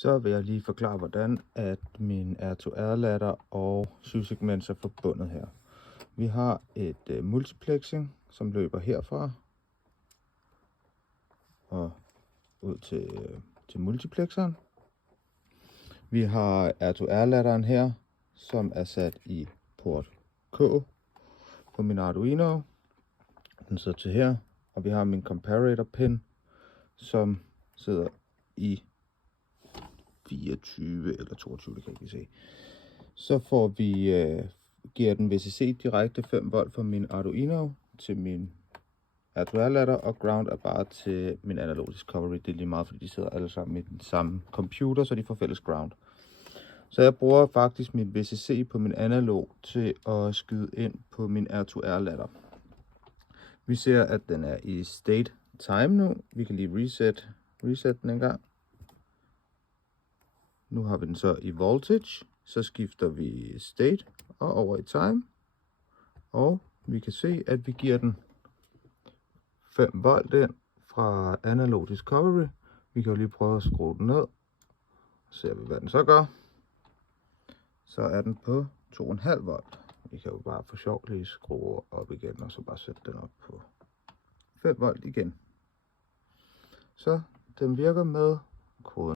Så vil jeg lige forklare, hvordan at min R2R-ladder og syvsegments er forbundet her. Vi har et multiplexing, som løber herfra og ud til multiplexeren. Vi har R2R-ladderen her, som er sat i port K på min Arduino. Den sidder til her, og vi har min comparator pin, som sidder i 24 eller 22, det kan jeg ikke se. Så får vi giver den VCC direkte 5 volt fra min Arduino til min R2R-ladder, og ground er bare til min analog discovery. Det er lige meget, fordi de sidder alle sammen i den samme computer, så de får fælles ground. Så jeg bruger faktisk min VCC på min analog til at skyde ind på min R2R-ladder. Vi ser, at den er i state time nu. Vi kan lige reset den en gang. Nu har vi den så i voltage. Så skifter vi state og over i time. Og vi kan se, at vi giver den 5 volt ind fra analog discovery. Vi kan jo lige prøve at skrue den ned. Så ser vi, hvad den så gør. Så er den på 2,5 volt. Vi kan jo bare for sjov lige skrue op igen, og så bare sætte den op på 5 volt igen. Så den virker med koden.